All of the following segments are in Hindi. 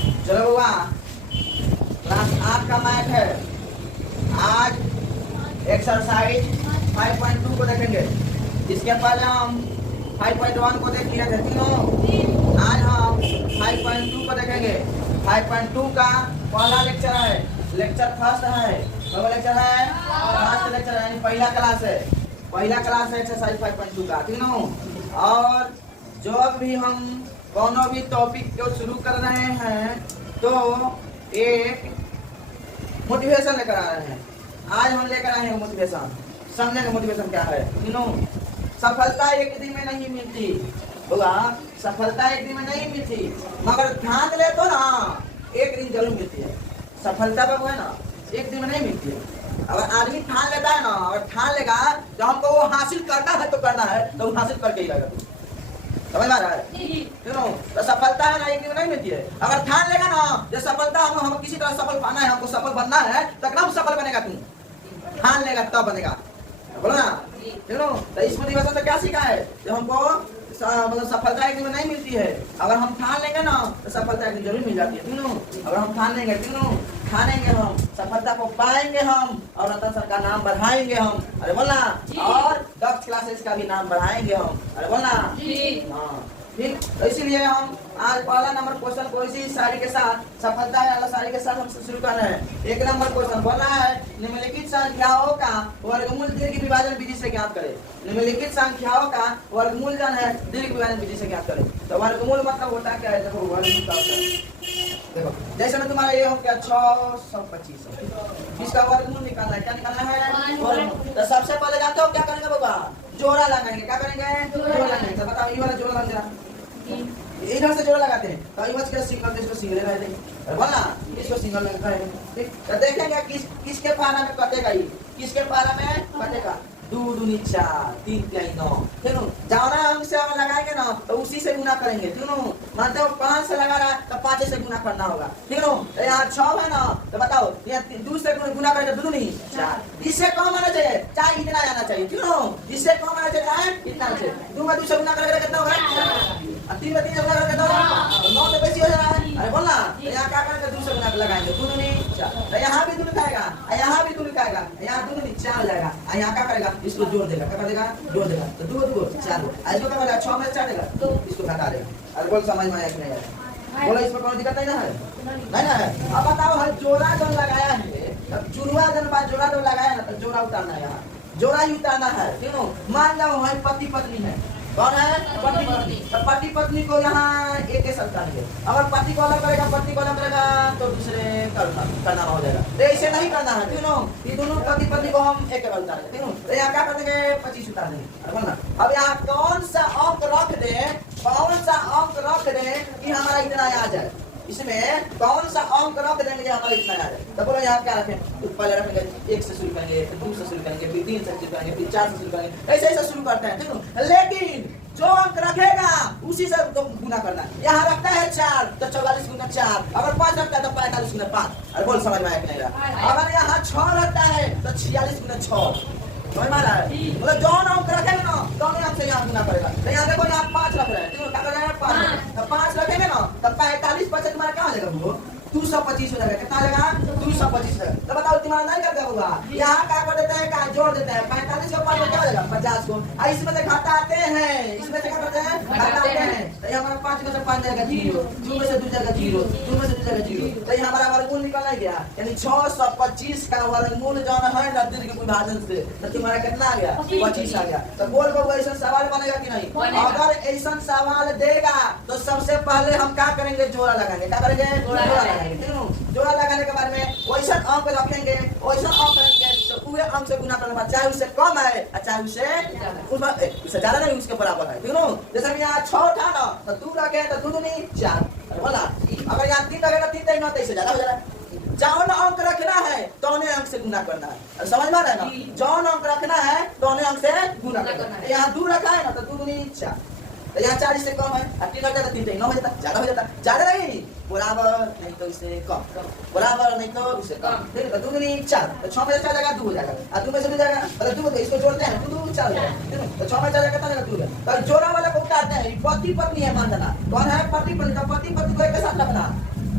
चलो बुआ, क्लास 8 का मैथ है। आज एक्सरसाइज 5.2 को देखेंगे। इसके पहले हम 5.1 को देख लिए थे तीनों। आज हम 5.2 को देखेंगे। 5.2 का पहला लेक्चर है, लेक्चर फर्स्ट है। कौन लेक्चर है? फर्स्ट लेक्चर है, यानी पहला क्लास है। पहला क्लास है एक्सरसाइज 5.2 का तीनों। और जब भी हम कोनो भी टॉपिक को शुरू कर रहे हैं तो एक मोटिवेशन लेकर आ रहे हैं। आज हम लेकर आए हैं मोटिवेशन। समझेंगे मोटिवेशन क्या है तीनों। सफलता एक दिन में नहीं मिलती होगा, सफलता एक दिन में नहीं मिलती, मगर ध्यान ले तो ना एक दिन जरूर मिलती है। सफलता बाबू है ना, एक दिन में नहीं मिलती है। अगर आदमी ठान लेता है ना, अगर ठान लेगा तो हमको वो हासिल करना है तो करना है, तो वो हासिल करके ही रहेगा। समझ में आ रहा है? तो सफलता है ना एक दिन में नहीं मिलती है। अगर ठान लेगा ना जो सफलता हम किसी तरह सफल पाना है, हमको सफल बनना है, तब ना सफल बनेगा। तुम ठान लेगा तब बनेगा, बोलो ना। तो इस मोटिवेशन से क्या सीखा है? जो हमको मतलब सफलता एक दिन में नहीं मिलती है। अगर हम ठान लेंगे ना तो सफलता एक दिन जरूर मिल जाती है तीनों। अगर हम ठान लेंगे तीनों, ठानेंगे हम, सफलता को पाएंगे हम, और रतन सर का नाम बढ़ाएंगे हम। अरे बोलना। और 10 क्लासेस का भी नाम बढ़ाएंगे हम। अरे बोलना। हाँ ठीक। तो इसीलिए हम आज पहला नंबर क्वेश्चन को इसी शायरी के साथ, सफलता वाला शायरी के साथ हम शुरू कर रहे हैं। एक नंबर क्वेश्चन बोल रहा है, निम्नलिखित संख्याओं का वर्गमूल दीर्घ विभाजन विधि से ज्ञात करें। निम्नलिखित संख्याओं का वर्गमूल जन है दीर्घ विभाजन विधि से ज्ञात करें। तो वर्गमूल मतलब होता क्या है? देखो वर्गमूल का होता है, देखो जैसे में तुम्हारा ये हो क्या 625, इसका वर्गमूल निकालना है। क्या निकालना है? वर्गमूल। तो सबसे पहले जानते हो क्या करेंगे बाबा? जोड़ा लगाएंगे। क्या करेंगे? जोड़ा लगाएंगे। तो बताओ ये वाला जोड़ा लग जरा, इधर से जोड़ा लगाते हैं तो ये बच गया सिंगल, इसको सिंगल लगा देंगे। बोलना इसको सिंगल लगा है। ठीक। तो देखेंगे किसके पारा में कटेगा, ये किसके पारा में कटेगा? 2 दूनी 4, 3 तिहाई 9। तीनों जाना हमसे लगाएंगे ना तो उसी से गुना करेंगे तीनों। मानते हो 5 से लगा रहा तो 5 से गुना करना होगा तीनों। यहाँ 6 है ना, तो बताओ यहाँ 2 से गुना करेंगे 2 दूनी 4। इससे कम आना चाहिए, चाहे इतना आना चाहिए तीनों। इससे कम आना चाहिए, इतना चाहिए। 2 में 2 से गुना करेंगे कितना होगा? 3 में 3 से गुना करेंगे कितना होगा? 9 तो बेसी हो जा रहा है। अरे बोलना। यहाँ क्या करेंगे? 2 से गुना लगाएंगे 2 दूनी 4। यहाँ भी 2 लिखाएगा, यहाँ भी 2 लिखाएगा, यहाँ 2 दूनी 4 जाएगा। यहाँ क्या करेगा? इसको जोड़ देगा। क्या कर देगा? जोड़ देगा। तो 2 2 4। इसको क्या करेगा? 6 में 4 देगा तो इसको घटा देगा। अरे बोल समझ में आया कि नहीं आया? बोलो इसमें कोई दिक्कत नहीं ना है? नहीं ना है। अब बताओ है जोड़ा जो लगाया है, अब जुड़वा जन बात जोड़ा जो लगाया ना, तो जोड़ा उतारना है। यहाँ जोड़ा ही उतारना है तीनों। मान जाओ है पति पत्नी है। कौन है? पति पत्नी। तो पति पत्नी को यहाँ एक के साथ करेंगे। अगर पति को अलग करेगा, पत्नी को अलग करेगा तो दूसरे करना हो जाएगा। तो ऐसे नहीं करना है तीनों। ये दोनों पति पत्नी को हम एक उतार देंगे तीनों। तो यहाँ क्या कर देंगे? 25 उतार देंगे। अब यहाँ कौन सा अंक रख दे, कौन सा अंक रख दे कि हमारा इतना आ जाए? इसमें कौन सा अंक रख देंगे हमारा इतना आ जाए? तो बोलो यहाँ क्या रखें? तो पहले रखेंगे 1 से शुरू करेंगे, फिर 2 से शुरू करेंगे, फिर 3 से शुरू करेंगे, फिर 4 से शुरू करेंगे, ऐसे ऐसे शुरू करते हैं ठीक। लेकिन जो अंक रखेगा उसी से तो गुना करना है। यहाँ रखता है 4 तो 44 गुना 4। अगर 5 रखता है तो 45 गुना 5। अरे बोल समझ में आया कि नहीं? अगर यहाँ 6 रखता है तो 46 गुना 6। समझ में आ रहा है? मतलब जो अंक रखेगा ना दोनों अंक से यहाँ गुना करेगा। तो यहाँ देखो यहाँ 5 रख रहे हैं, क्या कर रहे हैं? 5। तो 5 रखेंगे ना तो 45% तुम्हारा क्या हो जाएगा? वो 225 हो जाएगा। कितना हो जाएगा? 225 हो जाएगा। तो बताओ तुम्हारा नहीं करता होगा? यहाँ क्या कर देते हैं? क्या जोड़ देते हैं? 45 को 5 क्या हो जाएगा? 50 को। इसमें से घटाते हैं, इसमें से क्या करते हैं? घटाते हैं। तो ये हमारा 5 में से 5 जाएगा 0, 2 में से 2 जाएगा 0, 2 में से 2 जाएगा 0। तो ये हमारा वर्गमूल निकल गया, यानी 625 का वर्गमूल जो है ना दीर्घ विभाजन से, तो तुम्हारा कितना आ गया? 25 आ गया। तो बोल को ऐसा सवाल बनेगा कि नहीं? अगर ऐसा सवाल देगा तो सबसे पहले हम क्या करेंगे? जोड़ा लगाएंगे। क्या करेंगे? जोड़ा लगाएंगे। जोड़ा लगाने के बाद में वैसा अंक रखेंगे, वैसा अंक करेंगे तो पूरे अंक से गुना करने बाद चाहे उससे कम है चाहे उससे ज्यादा नहीं, उसके बराबर है ठीक है। जैसे यहाँ 6 था ना तो 2 रखे तो 2 दूनी 4। बोला अगर यहाँ 3 रखेगा 3 3 9 इससे ज्यादा हो जाएगा। जौन अंक रखना है तो अंक से गुना करना है। समझ में आ रहा है ना? जौन अंक रखना है तो अंक से गुना करना है। यहाँ 2 रखा है ना तो 2 दूनी 4। तो यहाँ 4 इससे कम है, 3 रख जाता 3 3 9 हो जाता, ज्यादा हो जाता। ज्यादा नहीं, बराबर नहीं तो इससे कम, बराबर नहीं तो उससे कम। ठीक है? तो 2 दूनी 4। तो 6 में से 4 जाएगा 2 हो जाएगा, और 2 में से 2 जाएगा मतलब 2 इसको जोड़ते हैं 2 2 4 हो जाएगा। ठीक है? तो 6 में 4 जाएगा कितना जाएगा? 2 जाएगा। तो जोड़ा वाले को उतारते हैं। पति पत्नी है मान लेना। कौन है? पति पत्नी। तो पति पत्नी को एक साथ रखना।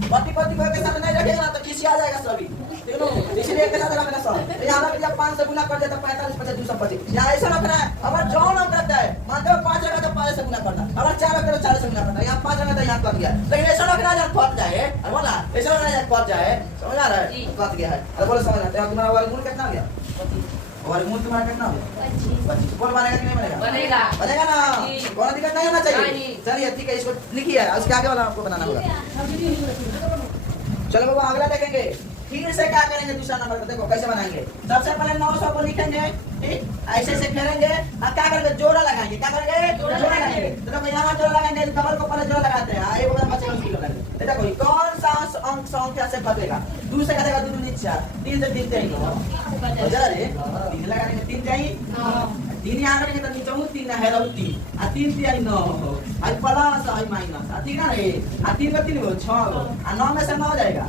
पति पति को के साथ नहीं रखेगा ना तो खिसिया जाएगा सभी, ठीक है। इसलिए एक साथ रखना सब। तो यहाँ पे जब 5 से गुना कर दे तो 45 50 225। यहाँ ऐसा रखना है, अगर जो नाम करता है मानते हो 5 रखा तो 5 से गुना करना, अगर 4 रखा तो 4 से गुना करना, यहाँ 5 रखा तो यहाँ कट गया। लेकिन ऐसा रखना जब कट जाए, बोला ऐसा रखना जब कट जाए, समझ आ रहा है, कट गया है। अब बोलो समझ आता है तुम्हारा वर्गमूल कितना हो गया? वर्गमूल तुम्हारा कितना हो गया? 25। बोल बनेगा कि नहीं बनेगा? बनेगा। बनेगा ना, कोई दिक्कत नहीं होना चाहिए। चलिए ठीक है, इसको लिखिए, उसके आगे वाला आपको बनाना होगा। चलो बाबा अगला देखेंगे, फिर से क्या करेंगे दूसरा नंबर को, देखो कैसे बनाएंगे। सबसे पहले 900 को लिखेंगे, ठीक, ऐसे से फेरेंगे और क्या करेंगे, जोड़ा लगाएंगे। क्या करेंगे? जोड़ा लगाएंगे। तो देखो यहाँ जोड़ा लगाएंगे, डबल को पहले जोड़ा लगाते हैं, ये बोला बच्चे को लगाएंगे। देखो कौन सा अंक संख्या से बदलेगा, 2 से कटेगा 2 2 4, 3 से 3 3 हो जा रे, 3 लगाएंगे 3 जाई, 3 यहाँ करेंगे तो नीचे 3 है 3 आ 3 3 9 हो, आई प्लस आई माइनस, आ 3 ना रे, आ 3 का 3 हो 6 हो, आ 9 में से 9 हो जाएगा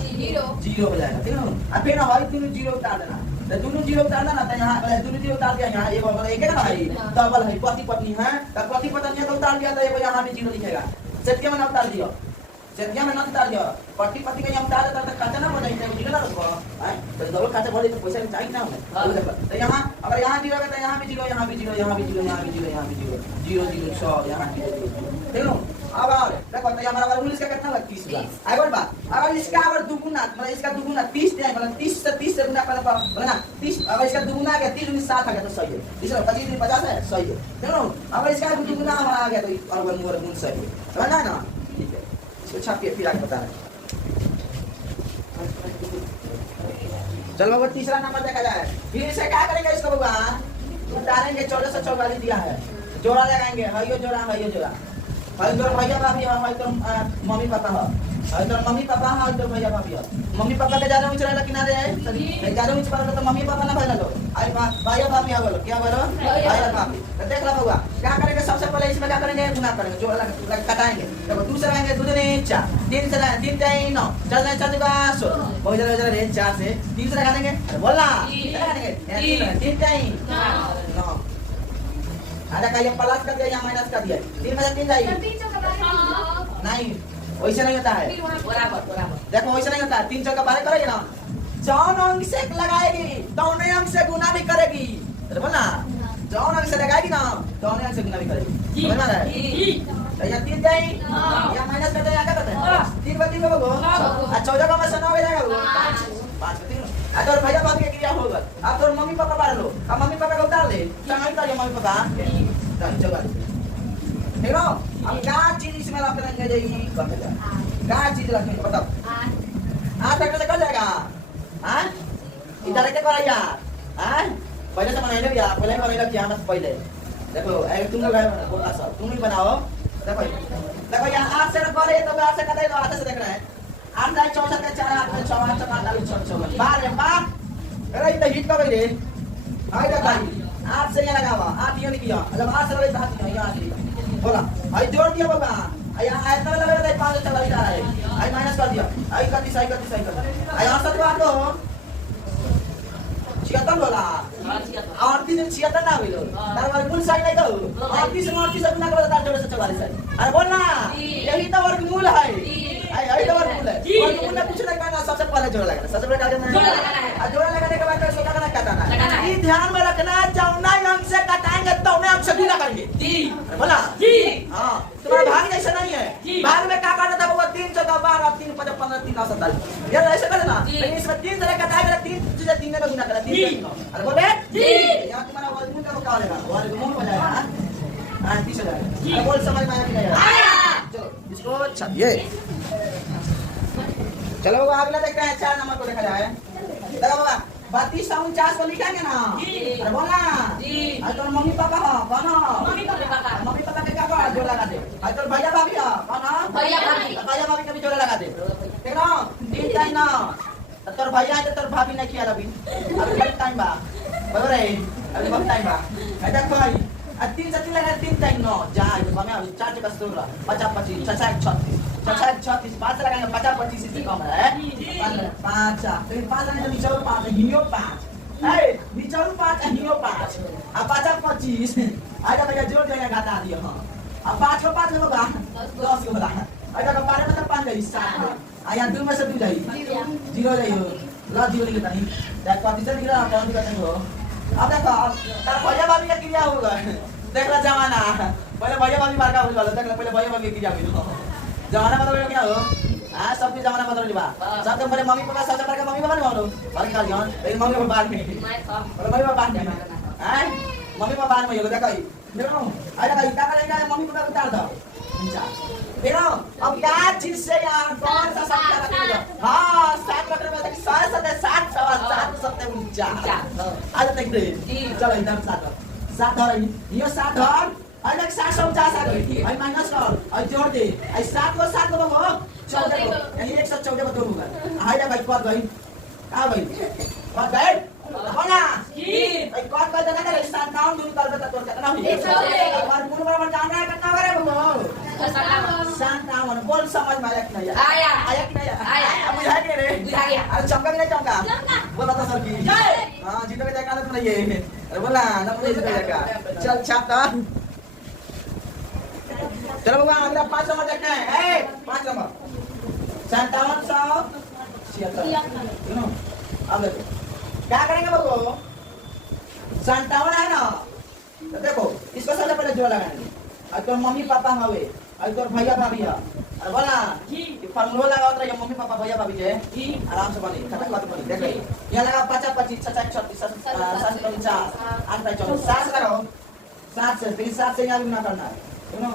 0 हो जाएगा, ठीक है। अब फिर हई दोनों 0 उतार देना, तो दोनों 0 उतार देना, तो यहाँ दोनों 0 उतार दिया, यहाँ एक वाला एक है ना भाई, डबल है, पति पत्नी है, तो पति पत्नी को उतार दिया तो ये यहाँ भी 0 लिखेगा। सेटिया में ना उतार दियो, सेटिया में ना उतार दियो, पति पति का यहाँ उतार देता तो खाता ना हो जाएगा, ठीक है ना उसको, है तो डबल खाता भर दे तो पैसा चाहिए ना हमें। तो यहाँ अगर यहाँ 0 है तो यहाँ भी 0, यहाँ भी 0, यहाँ भी 0, यहाँ भी 0, यहाँ भी 0, 0 0 6 यहाँ 0 ठीक है। अब और देखो तो हमारा वर्गमूल इसका कितना लग 30 होगा। अगर बात अगर इसका अगर दुगुना मतलब इसका दुगुना 30 है, मतलब 30 से गुना करना बोला ना 30, अगर इसका दुगुना आ गया 30 गुना 60 आ गया तो सही है, इसका 25 50 है सही है, देखो अगर इसका दुगुना हमारा आ गया तो वर्गमूल सही है, समझ आया ना, ठीक है। इसको छापिए फिर आगे बता रहे हैं। चलो अब तीसरा नंबर देखा जाए, फिर से क्या करेंगे, इसको भगवान उतारेंगे, 14 से 44 दिया है, जोड़ा लगाएंगे, हइयो जोड़ा हइयो जोड़ा, हई तो भैया भाभी है, हई तो मम्मी पापा है, हई तो मम्मी पापा है, हई तो भैया भाभी है। मम्मी पापा के ज्यादा ऊंच रहला किनारे है, ज्यादा ऊंच पर तो मम्मी पापा ना भइला लो, आई भैया भाभी है बोलो, क्या बोलो भैया भाभी। तो देख ला बउआ क्या करेंगे, सबसे पहले इसमें क्या करेंगे, गुना करेंगे, जोड़ा लगा कटाएंगे। देखो दूसरा रहेंगे 2 2 4, 3 से 3 3 9, 4 4 4 16, बहुत ज्यादा रे 4 से 3 से लगाएंगे, बोलना लगाएंगे 3 3 9 आधा का ये प्लस कर दिया या माइनस कर दिया, 3 में से 3 जाएगी नहीं, वैसे नहीं होता है, बराबर बराबर। देखो वैसे नहीं होता है, 3 चौका बारह करेगी ना, जौन अंक से लगाएगी तौने अंक से गुना भी करेगी, बोलना जौन अंक से लगाएगी ना तौने अंक से गुना भी करेगी, समझ में आ रहा है। या 3 जाए या माइनस करते हैं, क्या करते हैं 3 पर 3 को 14 का में से 9 हो जाएगा वो 5 का 3। अगर भैया भाभी की क्रिया होगा, अब तो मम्मी पापा बाहर लो, अब मम्मी पापा को उतार ले, समझ उतार मम्मी पापा चलो ठीक है। अब क्या चीज इसमें रखेंगे, यही क्या चीज रखेंगे बताओ, 8 रखने से कर जाएगा, हाँ इधर रख के करा यार, हाँ पहले से बनाए भैया, पहले बनाएगा क्या मत पहले, देखो तुम लोग बोला सब तुम ही बनाओ। देखो देखो यहाँ 8 से रख रहे तो 8 से कटाई तो 8 से देख रहे हैं, 8 जाए 64 के 4 8 में 6 8 48 6 बार है बार, अरे इतना हिट कर दे, आई देखा 8 से ये लगावा, 8 ये नहीं किया, जब 8 से लगे तो 8 यहाँ बोला आई जोड़ दिया बाबा, यहाँ आयत में लगा था 5 से चला जा रहा है, आई माइनस कर दिया, आई 31 आई 31 आई 31 आई 8 बात लो 76 बोला, 38 में 76 ना हुई लो, तार वर्गमूल सही नहीं दो, 38 में 38 से गुना करो तार जोड़े से 44 है, अरे बोलना यही तो वर्गमूल है, आई तो वर्गमूल है, वर्गमूल में कुछ नहीं करना, सबसे पहले जोड़ा लगाना, सबसे पहले क्या करना है, जोड़ा लगाने के बाद इसको क्या करना है, ये ध्यान में रखना, जौना अंक से कटाएंगे तौने अंक से गुना करेंगे, जी बोला जी, हाँ तुम्हारा भाग जैसा नहीं है, भाग में क्या करना था वो 3 चौका 12 3 5 15 3 9 47 यार ऐसे करना, लेकिन इसमें 3 तरह कटाएगा 3 चीजें 3 में गुना करना 3 अरे बोले जी, यहाँ तुम्हारा वर्गमूल का क्या होगा, वर्गमूल हो जाएगा 30 हो जाएगा, अरे बोल समझ में आया कि नहीं आया, चलो इसको छापिए। चलो बाबा अगला देखते हैं, 4 नंबर को देखा जाए, देखो बाबा 32 से 49 को लिखेंगे ना, अरे बोलना जी, आज तो मम्मी पापा हो कौन हो, मम्मी पापा के क्या करो जोड़ लगा दे, आज तो भैया भाभी हो कौन हो, भैया भाभी का भी जोड़ लगा दे, ठीक ना 3 टाइम ना, तोर भैया है तो तोर भाभी नहीं किया अभी बहुत टाइम बा, बराबर है अभी बहुत टाइम बा, ऐसा कोई 3 से 3 लगा 3 टाइम 9 जाए तो हमें 4 का 16 50 25 66 36 5 से लगाएंगे 50 25 इससे कम है 5 तो 5 आने तो नीचे 5 हियो 5 है नीचे 5 हियो 5 अब 50 25 आजा भैया जोड़ देंगे घटा दियो हां अब 5 को 5 होगा 10 होगा आजा का 12 में तो 5 गई 7 आया 2 में से 2 जाई 0 जाई हो ला 0 लिखता नहीं देख प्रतिशत गिरा कौन दिक्कत नहीं हो अब देखो तार भैया भाभी का क्रिया होगा देख ला जमाना पहले भैया भाभी मार का हो वाला देख ला पहले भैया भाभी की क्रिया हो जमाना बदल क्या हो हां सब के जमाना बदल दिबा सबसे पहले मम्मी पापा सबसे पहले मम्मी पापा नहीं मानो बाकी का जान लेकिन मम्मी पापा बाद में मम्मी पापा बाद में हैं मम्मी पापा बाद में हो देखो देखो अरे भाई क्या करेंगे मम्मी पापा उतार दो देखो अब क्या चीज से यार कौन सा शब्द रखेगा हां 7 रख रहे हैं 7 सवाल 7 सत्य 49 आज तक दे चलो एकदम 7 है ये 7 है अलग 749 आ गई आई माइनस कर आई जोड़ दे आई 7 को 7 को हो 14 यानी 114 को जोड़ूंगा हां भाई कौन भाई हां भाई कौन बैठ बोला जी भाई कौन का देना करे 7 डाउन दूर कर देता तो कितना हुई 100 और पूर्ण बराबर जाना है कितना करे बगो संतावन बोल समझ में आया कि नहीं आया कि नहीं आया अब बुझा के रे बुझा गया अरे चमका कि नहीं चमका बोला तो सर की हां जीतो के जाएगा तो नहीं है अरे बोला ना नहीं जीतो जाएगा चल छाप था चलो बाबा अगला 5 नंबर देखना है ए 5 नंबर 5776 सुनो अब देखो क्या करेंगे बाबू 57 है ना तो देखो इसको सबसे पहले जोड़ लगाएंगे और तो मम्मी पापा हवे और तो भैया भाभी है अरे बोला जी फॉर्मूला लगाओ तो ये मम्मी पापा भैया भाभी है जी आराम से बनी खटा खटा बनी देखो यहां लगा 50 25 66 36 47 8 24 7 लगाओ 7 से 7 से यहां भी गुना करना है सुनो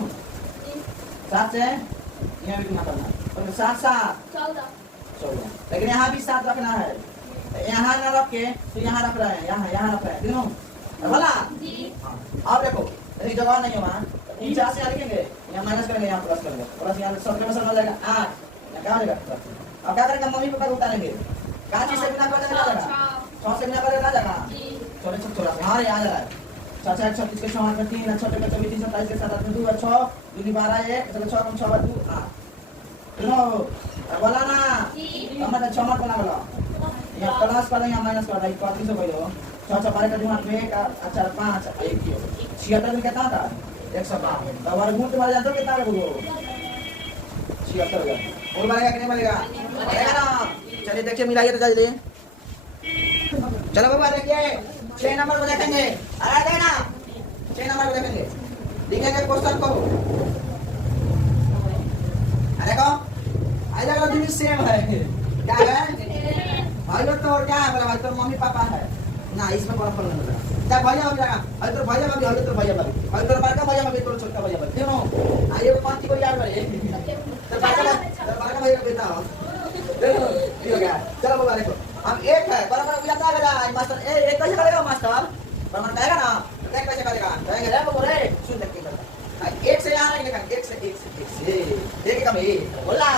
7 से यहां भी गुना करना है और 7 7 14 लेकिन यहां भी 7 रखना है यहां ना रख के तो यहां रख रहे हैं यहां रख रहे हैं सुनो बोला जी अब देखो यदि जवाब नहीं होगा 50 से लिखेंगे यहाँ माइनस करेंगे यहाँ प्लस करेंगे प्लस यहाँ 17 में सर मिल जाएगा 8 यहाँ क्या हो जाएगा अब क्या करेंगे मम्मी पापा को उतारेंगे कहाँ चीज से गुना कर देगा 6 से गुना कर देगा छोटे छोटे थोड़ा हाँ रे आ जा रहा है 4 6 36 के 6 8 में 3 छोटे के 24 27 के 7 8 में 2 6 2 12 1 चलो 6 कम 6 2 8 सुनो बोला ना हमारा 6 मत बना बोला यहाँ प्लस कर यहाँ माइनस कर दे 35 हो गई हो 6 6 12 का दिमाग में 1 4 5 1 76 में कितना था 112 तो वर्गमूल तुम्हारे जानते हो कितना है वो 76 हो गया और बनेगा कि नहीं बनेगा ना चलिए देखिए मिलाइए तो जल्दी चलो बाबा देखिए 6 नंबर को देखेंगे अरे देखना 6 नंबर को देखेंगे लिखेंगे क्वेश्चन को अरे को आई लगा दिन सेम है क्या है भाई लोग तो क्या है बोला भाई तो मम्मी पापा है ना इसमें बड़ा फर्क नहीं लगा क्या भैया भाभी लगा अरे तो भैया भाभी अरे तो भैया भाभी अरे तो बड़का भैया भाभी तो छोटा भैया भाभी क्यों आइए वो पांच को याद करे तो बड़का भैया बेटा हो देखो ये हो गया चलो बाबा देखो हम एक है बराबर याद आ गया मास्टर ए एक कैसे करेगा मास्टर बराबर कहेगा ना देख कैसे करेगा कहेंगे रे बाबू रे सुन देख के करता एक से यहां लिखा एक से देख कम ए बोला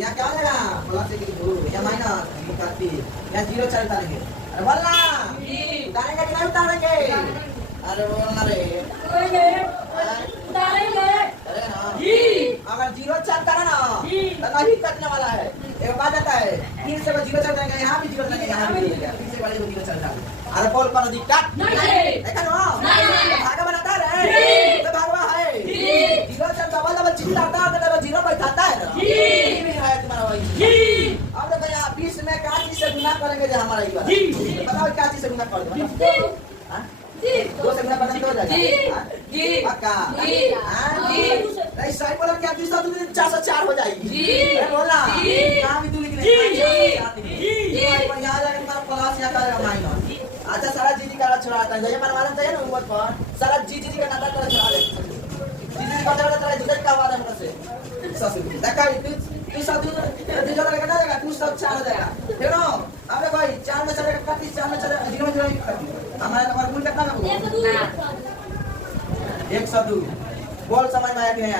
यहां क्या हो जाएगा बोला से कि यहां माइनस निकालती यहां जीरो चलता रहेंगे अरे बोलना उतारेंगे कि नहीं उतारेंगे अरे बोलना रे उतारेंगे अरे ना जी अगर जीरो चलता है ना तो नहीं कटने वाला है एक बात आता है फिर से जीरो चल जाएगा यहाँ भी जीरो चलेगा यहाँ भी चलेगा फिर से वाले को जीरो चल जाएगा अरे बोल पर दिक्कत नहीं देखा ना भागा बनाता है तो भागवा है जीरो चल डबल डबल जीरो आता है तो जीरो बैठाता है ना ये भी है तुम्हारा भाई अब देखो यहाँ 20 में क्या चीज से गुना करेंगे जो हमारा ये वाला बताओ क्या चीज से गुना कर दो हां जी 2 से गुना करने हो जाएगा जी पक्का जी नहीं सही बोला क्या 2 से 404 हो जाएगी जी अरे बोला यहां भी तू लिख ले जी पर यहां जाके तुम्हारा प्लस यहां करेगा माइनस अच्छा सारा जीजी का छोड़ाता है ये मनवाना चाहिए ना ऊपर पर सारा जीजी का नाटक कर छोड़ा दे जीजी का नाटक कर जीजी का आवाज है मुझसे ससुर देखा तू सब जीजी का लगा जाएगा तू सब 4 हो जाएगा देखो अबे भाई 4 में चलेगा 31 4 में चलेगा 0 में चलेगा हमारा नंबर मूल कितना है 102 बोल समझ में आया कि नहीं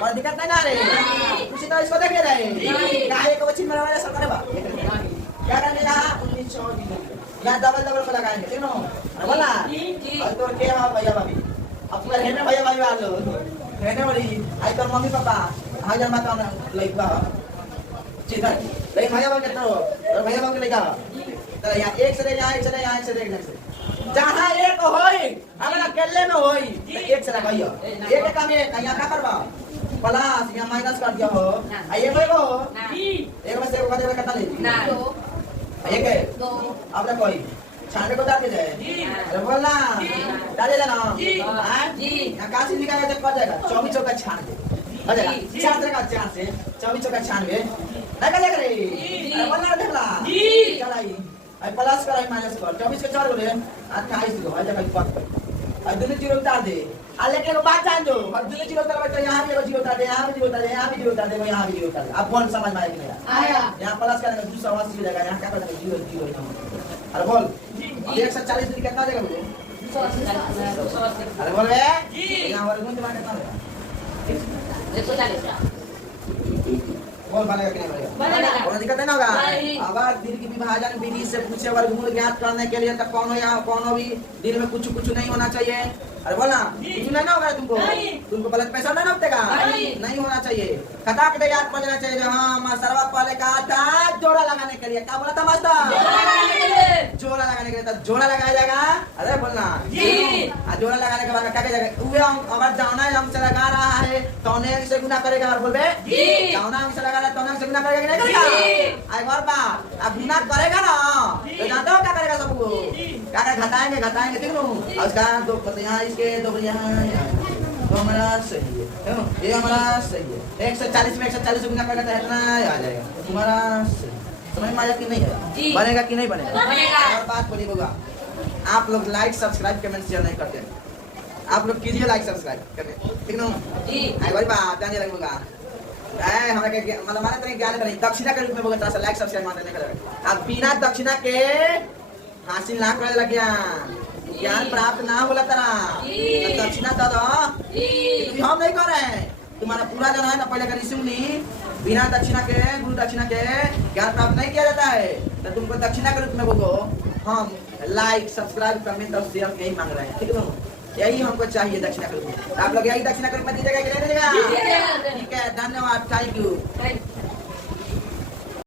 और दिक्कत नहीं ना रे कुछ तो इसको देख ले रहे काहे को बच्ची मेरा वाला सब करे बा क्या करने यहां 1900 यहां डबल डबल को लगाएंगे ठीक ना बोला और तो के हां भैया भाभी अब पूरा हेने भैया भाभी आ लो हेने वाली आई तो मम्मी पापा हां जब माता लइका ठीक है लेकिन भैया भाभी कितना और भैया भाभी लइका तो यहां एक से यहां एक से यहां एक से एक से जहां एक होई अगर अकेले में होई एक से लगाइयो एक का में यहां क्या करबा प्लस यहां माइनस कर दिया हो आइए भाई वो देवे कितना ले ना एक है 2 अब देखो कोई छानने को डाल दे अरे बोल ना डाले ना हां जी यहां काशी निकाले तो पड़ जाएगा 24 चौका छान दे हो जाएगा चार तरह का चार से 24 चौका छानवे लगा लग रे अरे बोल ना देखला जी चलाई आई प्लस कर आई माइनस कर 24 के 4 बोले 28 को आ जाएगा पक और दोनों जीरो उतार दे आ लेके को बात जान दो और दोनों जीरो उतार तो यहां भी जीरो उतार दे यहां भी जीरो उतार दे यहां भी जीरो उतार दे यहां भी जीरो उतार दे अब कौन समझ में आएगा मेरा आया यहां प्लस करने में 280 हो जाएगा यहां क्या करेंगे जीरो जीरो अरे बोल 140 दिन कितना देगा मुझे 240 अरे बोल बे यहां वर्गमूल दिमाग कितना देगा 140 बोल बनेगा कि नहीं बनेगा बनेगा कोई दिक्कत नहीं होगा नहीं। अगर दिन की विभाजन विधि से पूछे वर्गमूल ज्ञात करने के लिए तो कोनो भी दिन में कुछ कुछ नहीं होना चाहिए अरे बोलना कुछ नहीं ना होगा तुमको तुमको गलत पैसा नहीं उठेगा नहीं होना चाहिए खटाक दे याद पड़ जाना चाहिए हाँ मैं सर्वा पहले कहा था जोड़ा लगाने के लिए क्या बोला था मास्टर जोड़ा लगाने के लिए तो जोड़ा लगाया जाएगा अरे बोलना जोड़ा लगाने के बाद क्या कहेगा अगर जाना हमसे लगा रहा है तो से गुना करेगा और बोलबे जाना हमसे लगा रहा है तो से गुना करेगा कि नहीं करेगा एक और बात अब गुना करेगा ना तो जानते हो क्या करेगा सबको क्या घटाएंगे ठीक नो उसका दो यहाँ इसके दो यहाँ तो हमारा सही है ये हमारा सही है 140 में 140 गुना करेगा तो इतना आ जाएगा तुम्हारा सही समझ में आया कि नहीं है बनेगा कि नहीं बनेगा और बात बोली होगा आप लोग लाइक सब्सक्राइब कमेंट शेयर नहीं करते आप लोग कीजिए लाइक सब्सक्राइब करके ठीक ना जी आई बारी बात जाने लगेगा ए हमरा के मतलब माने तने ज्ञान नहीं दक्षिणा के रूप में बोलता है लाइक सब्सक्राइब मारने का अब बिना दक्षिणा के हासिल ना करे लग ज्ञान प्राप्त ना होला तरा तो दक्षिणा दे दो हम नहीं कर रहे हैं तुम्हारा पूरा जन है ना पहले कर सुनी बिना दक्षिणा के गुरु दक्षिणा के ज्ञान प्राप्त नहीं किया जाता है तो तुमको दक्षिणा के रूप में बोलो हम लाइक सब्सक्राइब कमेंट और शेयर यही मांग रहे हैं ठीक है यही हमको चाहिए दक्षिणा के रूप में आप लोग यही दक्षिणा के रूप में दीजिएगा कि नहीं दीजिएगा ठीक है धन्यवाद थैंक यू